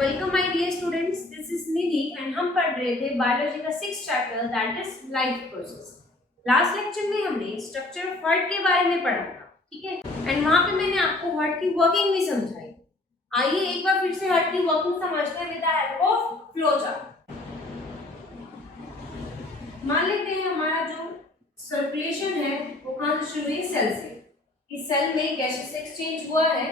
Welcome my dear students, this is Nidhi and हम पढ़ रहे थे बायोलॉजी का 6th chapter that is life process. Last lecture में हमने स्ट्रक्चर ऑफ हार्ट के बारे में पढ़ा था, ठीक है, एंड वहां पे मैंने आपको हार्ट की वर्किंग भी समझाई। आइए एक बार फिर से हार्ट की वर्किंग समझते हैं with the help of flow chart. मान लेते हैं हमारा जो सर्कुलेशन है वो कहां से शुरू हुई? सेल से। इस सेल में गैसेस एक्सचेंज हुआ है,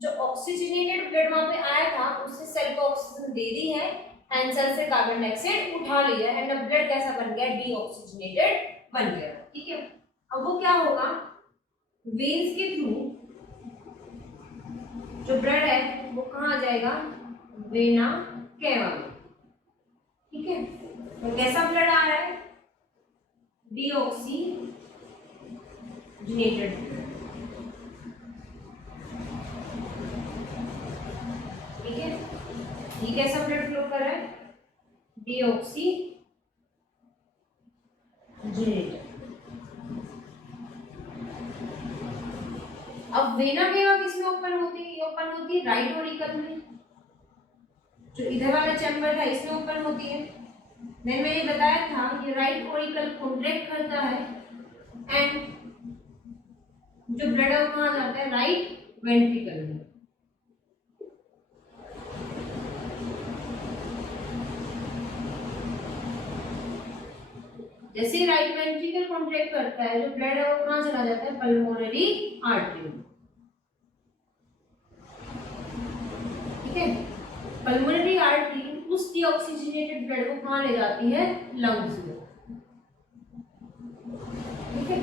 जो ऑक्सीजनेटेड ब्लड वहां पे आया था उससे सेल को ऑक्सीजन दे दी है एंड सेल से कार्बन डाइऑक्साइड उठा लिया एंड अब ब्लड कैसा बन गया? डीऑक्सीजनेटेड बन गया, ठीक है। अब वो क्या होगा? वेन्स के थ्रू जो ब्लड है वो कहां आ जाएगा? वेना केवा में, ठीक है। तो कैसा ब्लड आ रहा है? डीऑक्सीजनेटेड ब्लड, ठीक है। ये कैसा ब्लड फ्लो कर रहा है? डीऑक्सीजनेटेड। अब वेना केवा किसमें ओपन होती है? ओपन होती है राइट ऑरिकल में, जो इधर वाला चैम्बर था इसमें ओपन होती है। देन मैंने बताया था कि राइट ऑरिकल कॉन्ट्रैक्ट करता है एंड जो ब्लड है वो कहां जाता है? राइट वेंट्रिकल में। जैसे राइट वेंट्रिकल कॉन्ट्रैक्ट करता है, जो ब्लड है वो कहां चला जाता है? पल्मोनरी आर्टरी में, ठीक है। पल्मोनरी आर्टरी उस डीऑक्सीजनेटेड ब्लड को कहां ले जाती है? लंग्स में, ठीक है।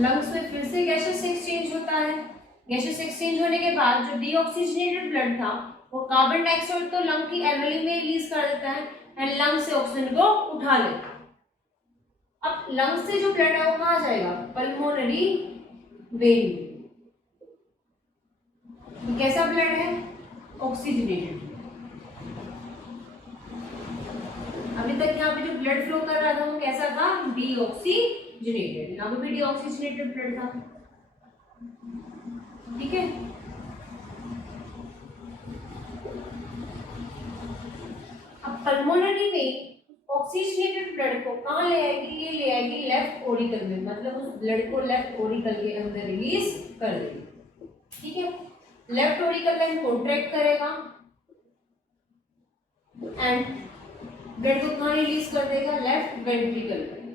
लंग्स में फिर से गैसेस एक्सचेंज होता है। गैसेस एक्सचेंज होने के बाद जो डीऑक्सीजनेटेड ब्लड था वो कार्बन डाइऑक्साइड तो लंग की एल्वेओली में रिलीज कर देता है एंड लंग से ऑक्सीजन को उठा लेता है। अब लंग्स से जो ब्लड है वो कहां जाएगा? Pulmonary vein. कैसा ब्लड है? ऑक्सीजनेटेड। अभी तक यहाँ पे जो ब्लड फ्लो कर रहा था वो कैसा था? डीऑक्सीजनेटेड। यहाँ पे भी डीऑक्सीजनेटेड ब्लड था, ठीक है। अब पल्मोनरी में ऑक्सीजनेटेड ब्लड को कहाँ ले आएगी? ये ले आएगी लेफ्ट ओरिकल में, मतलब उस ब्लड को लेफ्ट ओरिकल के अंदर रिलीज कर देगी, ठीक है। लेफ्ट ओरिकल देन कॉन्ट्रैक्ट करेगा एंड ब्लड को कहाँ रिलीज कर देगा? लेफ्ट वेंट्रिकल में,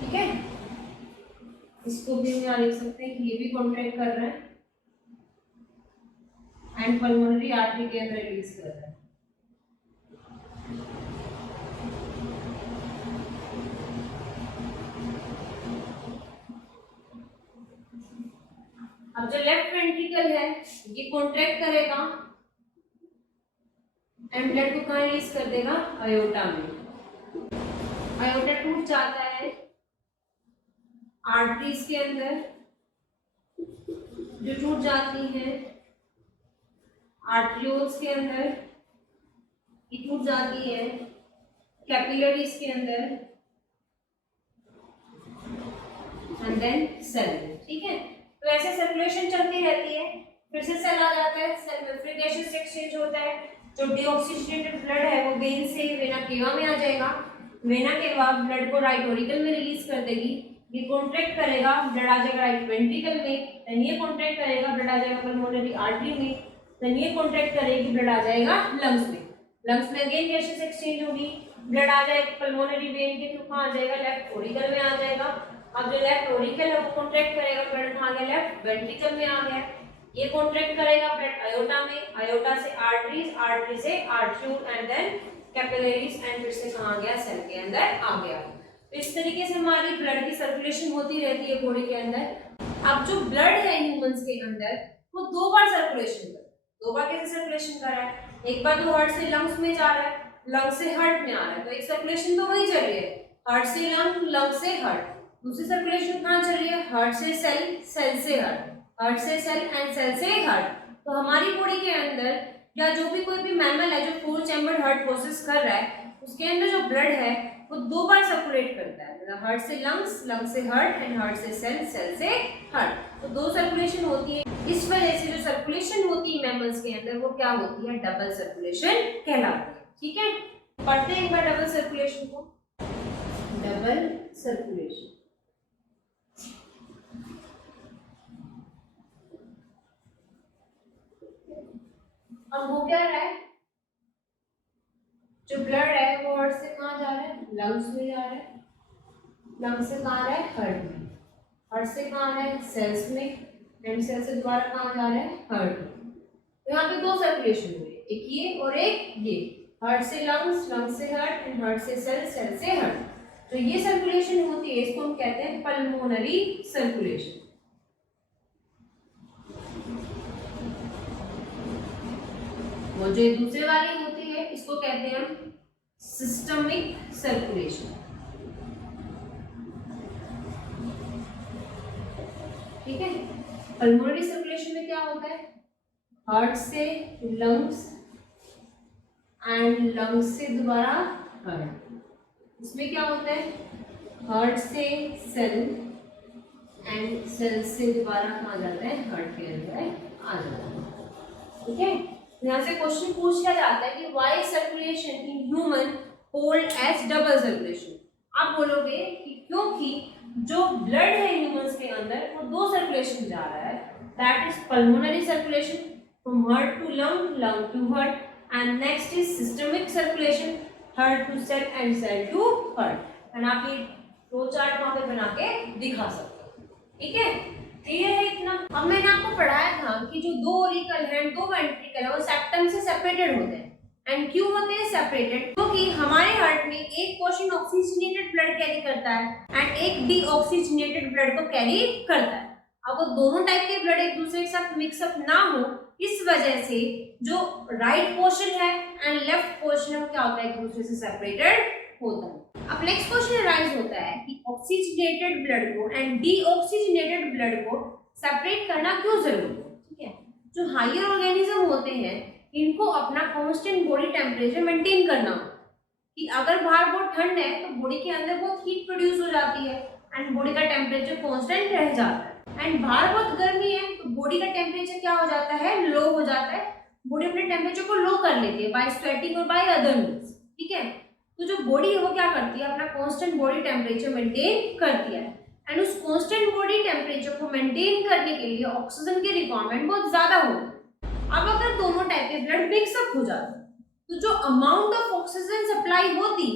ठीक है। इसको भी हम यहाँ लिख सकते हैं कि ये भी कॉन्ट्रैक्ट कर रहा है एंड पल्मोनरी आर्टरी के अंदर रिलीज कर रहा है। अब जो लेफ्ट वेंट्रिकल है ये कॉन्ट्रैक्ट करेगा एंड ब्लड को कहाँ रिलीज कर देगा? अयोटा में। अयोटा टूट जाता है आर्टरीज के अंदर, जो टूट जाती है आर्ट्रियोल्स के अंदर, ये टूट जाती है कैपिलरीज के अंदर एंड देन सेल, ठीक है। तो ऐसे सर्कुलेशन चलती रहती है। फिर से सेल आ जाता है, सेल में फिर गैसेस एक्सचेंज होता है। जो डीऑक्सीजनेटेड ब्लड है वो वेन से वेना केवा में आ जाएगा। वेना केवा ब्लड को राइट ऑरिकल में रिलीज कर देगी। ये कॉन्ट्रैक्ट करेगा, ब्लड आ जाएगा राइट वेंट्रिकल में, देन ये कॉन्ट्रैक्ट करेगा, ब्लड आ जाएगा पल्मोनरी आर्टरी में, देन ये कॉन्ट्रैक्ट करेगी, ब्लड आ जाएगा लंग्स में। लंग्स में अगेन गैसेस एक्सचेंज होगी, ब्लड आ जाएगा पल्मोनरी वेन के थ्रू कहां आ जाएगा? लेफ्ट ऑरिकल में आ जाएगा। अब जो लेफ्ट ऑरिकल है वो कॉन्ट्रैक्ट करेगा, ब्लड कहां गया? लेफ्ट वेंट्रिकल में आ गया। ये कॉन्ट्रैक्ट करेगा ब्लड अयोटा में, अयोटा से आर्टरीज, आर्टरी से arteriole and then capillaries and फिर से कहां गया? सेल के अंदर आ गया। तो इस तरीके से हमारी ब्लड की सर्कुलेशन होती रहती है बॉडी के अंदर। अब जो ब्लड है ह्यूमंस के अंदर वो दो बार सर्कुलेशन कर, दो बार कैसे सर्कुलेशन कर रहा है? एक बार तो हार्ट से लंग्स में जा रहा है, लंग से हार्ट में आ रहा है, तो एक सर्कुलेशन तो वही चल रही है, हार्ट से लंग, लंग से हार्ट। दूसरी सर्कुलेशन कहाँ चल रही है? हार्ट से सेल, सेल से हार्ट, हार्ट से सेल एंड सेल से हार्ट। तो हमारी बॉडी के अंदर या जो भी कोई भी मैमल है जो 4 चैम्बर हार्ट प्रोसेस कर रहा है, उसके अंदर जो ब्लड है वो 2 बार सर्कुलेट करता है, मतलब हार्ट से लंग्स, लंग्स से हार्ट एंड हार्ट से सेल, सेल से हार्ट, तो 2 सर्कुलेशन होती है। इस वजह से जो सर्कुलेशन होती है मैमल्स के अंदर वो क्या होती है, डबल सर्कुलेशन कहलाती है। ठीक है, पढ़ते हैं एक बार डबल सर्कुलेशन को। डबल सर्कुलेशन, अब हो क्या रहा है, जो ब्लड है वो हार्ट से कहाँ जा रहा है, लंग्स में जा रहा है, लंग्स से कहाँ आ रहा है, हार्ट में, हार्ट से कहाँ आ रहा है, सेल्स में, एंड सेल से दोबारा कहाँ जा रहा है, हार्ट में। तो यहाँ पे 2 सर्कुलेशन हुए, एक ये और एक ये, हार्ट से लंग्स, लंग्स से हार्ट एंड हार्ट से सेल, सेल से हार्ट। तो ये सर्कुलेशन होती है, इसको हम कहते हैं पल्मोनरी सर्कुलेशन। वो जो दूसरे वाली होती है इसको कहते हैं हम सिस्टमिक सर्कुलेशन। ठीक है, पल्मोनरी सर्कुलेशन में क्या होता है, हार्ट से लंग्स एंड लंग्स से दोबारा हार्ट, इसमें क्या होता है, हार्ट से सेल एंड सेल से दोबारा कहाँ जाता है, हार्ट के अंदर आ जाता है। ठीक है, यहाँ से क्वेश्चन पूछ लिया जाता है कि why circulation in human hold as double circulation. आप बोलोगे कि क्योंकि जो ब्लड है ह्यूमंस के अंदर वो 2 सर्कुलेशन जा रहा है, that is pulmonary circulation from heart to lung, lung to heart, and next is systemic circulation, heart to cell and cell to heart. And आप ये 2 चार्ट वहां पे बना के दिखा सकते हो। ठीक है, क्लियर है इतना। अब मैंने आपको पढ़ाया था कि जो 2 ऑरिकल हैं, 2 वेंट्रिकल है, वो सेप्टम से सेपरेटेड होते हैं। एंड क्यों होते हैं सेपरेटेड, क्योंकि हमारे हार्ट में एक पोर्शन ऑक्सीजनेटेड ब्लड कैरी करता है एंड एक डीऑक्सीजनेटेड ब्लड को कैरी करता है। अब वो दोनों टाइप के ब्लड एक दूसरे के साथ मिक्सअप ना हो, इस वजह से जो राइट पोर्शन है एंड लेफ्ट पोर्शन है क्या होता है, एक दूसरे से सेपरेटेड होता है। अब नेक्स्ट क्वेश्चन राइज होता है कि ऑक्सीजनेटेड ब्लड को एंड डीऑक्सीजनेटेड ब्लड को सेपरेट करना क्यों जरूरी है। ठीक है, जो हायर ऑर्गेनिज्म होते हैं इनको अपना कांस्टेंट बॉडी टेम्परेचर मेंटेन करना हो, कि अगर बाहर बहुत ठंड है तो बॉडी के अंदर बहुत हीट प्रोड्यूस हो जाती है एंड बॉडी का टेम्परेचर कांस्टेंट रह जाता है। एंड बाहर बहुत गर्मी है तो बॉडी का टेम्परेचर क्या हो जाता है, लो हो जाता है, बॉडी अपने टेम्परेचर को लो कर लेती है बाय स्वेटिंग और बाय अदर मींस। ठीक है, तो जो बॉडी है वो क्या करती है, अपना कांस्टेंट बॉडी टेम्परेचर मेंटेन करती है एंड उस कांस्टेंट बॉडी टेम्परेचर को मेंटेन करने के लिए ऑक्सीजन की रिक्वायरमेंट बहुत ज्यादा होती है। अब अगर दोनों टाइप के ब्लड मिक्सअप हो जाते तो जो अमाउंट ऑफ ऑक्सीजन सप्लाई होती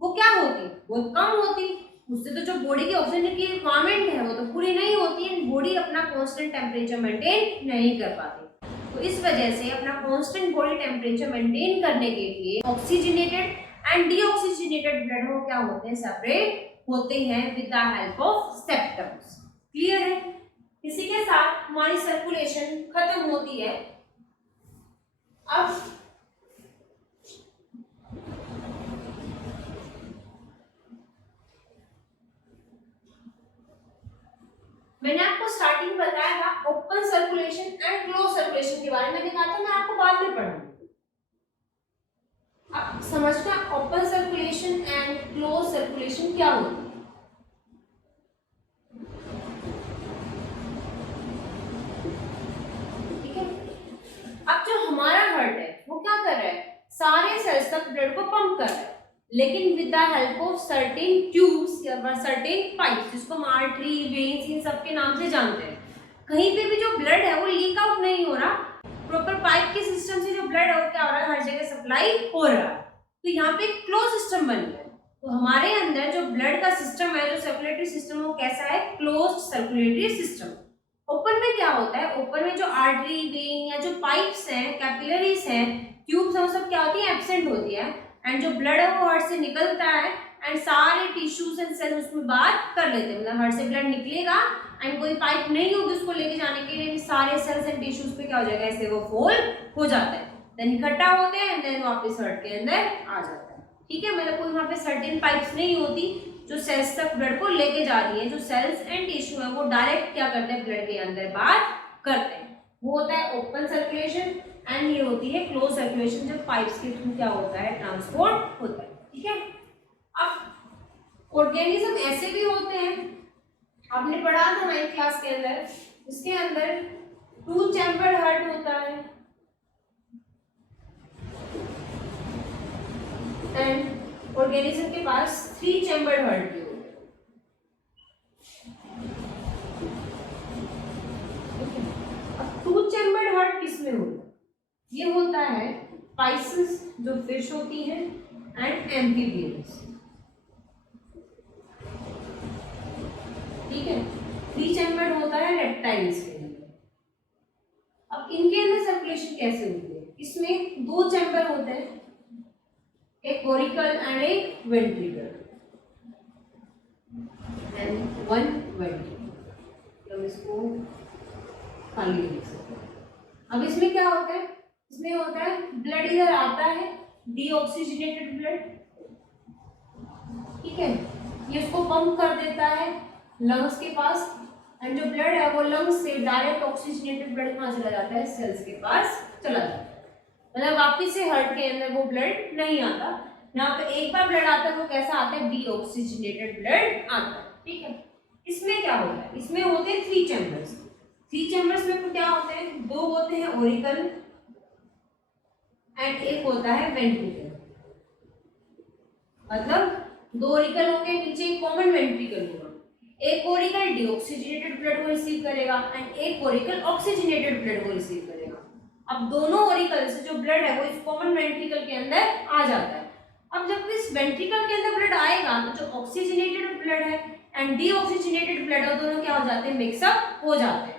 वो क्या होती, बहुत कम होती। उससे तो जो बॉडी की ऑक्सीजन की रिक्वायरमेंट है वो तो पूरी नहीं होती एंड बॉडी अपना कांस्टेंट टेम्परेचर मेंटेन नहीं कर पाती। तो इस वजह से अपना कांस्टेंट बॉडी टेम्परेचर मेंटेन करने के लिए ऑक्सीजनेटेड एंड डीऑक्सीजनेटेड ब्लड वो क्या होते हैं, सेपरेट होते हैं with the help of septums. Clear है, इसी के साथ हमारी सर्कुलेशन खत्म होती है। अब मैंने आपको स्टार्टिंग बताया था open circulation and close circulation के बारे में, मैंने कहा था मैं आपको बाद में पढ़ाऊंगी। अब समझना open circulation and close circulation क्या होती है। ठीक है, अब जो हमारा हार्ट है वो क्या कर रहा है, सारे सेल्स तक ब्लड को पंप कर रहा है, लेकिन with the help of certain tubes या सर्टेन पाइप्स, जिसको हम आर्टरी, वेन्स इन सब के नाम से जानते हैं। कहीं पे भी जो ब्लड है वो लीक आउट नहीं हो रहा, प्रॉपर पाइप के सिस्टम से जो ब्लड है वो क्या हो रहा है, हर जगह सप्लाई हो रहा है। तो यहाँ पे क्लोज सिस्टम बन गया। तो हमारे अंदर जो ब्लड का सिस्टम है, जो सर्कुलेटरी सिस्टम, वो कैसा है, क्लोज्ड सर्कुलेटरी सिस्टम। ओपन में क्या होता है, ओपन में जो आर्टरी, वेन या जो पाइप्स हैं, कैपिलरीज हैं, ट्यूब्स हैं, वो सब क्या होती है, एब्सेंट होती है एंड जो ब्लड है वो हार्ट से निकलता है एंड सारे टिश्यूज एंड सेल उसमें बात कर लेते हैं। मतलब हार्ट से ब्लड निकलेगा एंड कोई पाइप नहीं होगी उसको लेके जाने के लिए, सारे सेल्स एंड टिश्यूज पे क्या हो जाएगा, ऐसे वो फोल हो जाता है, देन इकट्ठा होते हैं एंड देन वापस हार्ट के अंदर आ जाता है। ठीक है, मतलब कोई वहाँ पे सर्टेन पाइप्स नहीं होती जो सेल्स तक ब्लड को लेके जा रही है। जो सेल्स एंड टिश्यू है वो डायरेक्ट क्या करते हैं, ब्लड के अंदर बात करते हैं, वो होता है ओपन सर्कुलेशन एंड ये होती है क्लोज सर्कुलेशन, जब पाइप्स के थ्रू क्या होता है, ट्रांसपोर्ट होता है। ठीक है, अब ऑर्गेनिज्म ऐसे भी होते हैं, आपने पढ़ा था 9th क्लास के अंदर, इसके अंदर 2 चैम्बर्ड हार्ट होता है एंड ऑर्गेनिज्म के पास 3 चैम्बर्ड हार्ट भी होता है। अब 2 चैम्बर्ड हार्ट किस में होता है? ये होता है पाइसेस जो फिश होती है एंड एम्फीबियंस, ठीक है। 3 चैम्बर्ड होता है रेप्टाइल्स के अंदर। अब इनके अंदर सर्कुलेशन कैसे होती है? इसमें 2 चैम्बर होते हैं, एक कोरिकल एंड एक वेंट्रिकल एंड 1 वेंट्रिकल। हम इसको खाली लिख सकते हैं। अब इसमें क्या होता है? इसमें होता है ब्लड इधर आता है, डीऑक्सीजनेटेड ब्लड, ठीक है, ये इसको पंप कर देता है लंग्स के पास एंड जो ब्लड है वो लंग्स से डायरेक्ट ऑक्सीजनेटेड ब्लड कहाँ चला जाता है? सेल्स के पास चला जाता है। मतलब वापिस से हार्ट के अंदर वो ब्लड नहीं आता, यहाँ पे एक बार ब्लड आता है वो कैसा आता है? डीऑक्सीजनेटेड ब्लड आता है, ठीक है। इसमें क्या होता है? इसमें होते हैं 3 चैम्बर्स। 3 चैम्बर्स में क्या होते हैं? 2 होते हैं ओरिकल एंड एक होता है वेंट्रिकल। मतलब 2 ओरिकल होंगे, नीचे एक कॉमन वेंट्रिकल होगा। एक ओरिकल डीऑक्सीजनेटेड ब्लड को रिसीव करेगा एंड एक ओरिकल ऑक्सीजनेटेड ब्लड को रिसीव करेगा। अब दोनों ओरिकल से जो ब्लड है वो इस कॉमन वेंट्रिकल के अंदर आ जाता है। अब जब इस वेंट्रिकल के अंदर ब्लड आएगा तो जो ऑक्सीजनेटेड ब्लड है एंड डीऑक्सीजनेटेड ब्लड है दोनों क्या हो जाते हैं? मिक्सअप हो जाते हैं।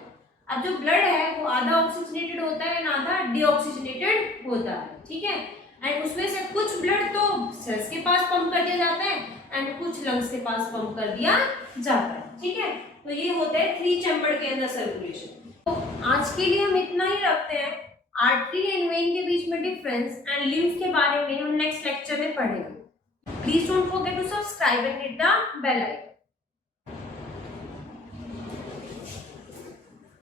अब जो ब्लड है वो आधा ऑक्सीजनेटेड होता है एंड आधा डीऑक्सीजनेटेड होता है, ठीक है। एंड उसमें से कुछ ब्लड तो सेल्स के पास पंप कर दिया जाता है एंड कुछ लंग्स के पास पंप कर दिया जाता है, ठीक है। तो ये होता है 3 चैम्बर के अंदर सर्कुलेशन। तो आज के लिए हम इतना ही रखते हैं। आर्टरी एंड वेन के बीच में डिफरेंस एंड लिम्फ के बारे में हम नेक्स्ट लेक्चर में पढ़ेंगे। Please don't forget to subscribe and hit the bell icon.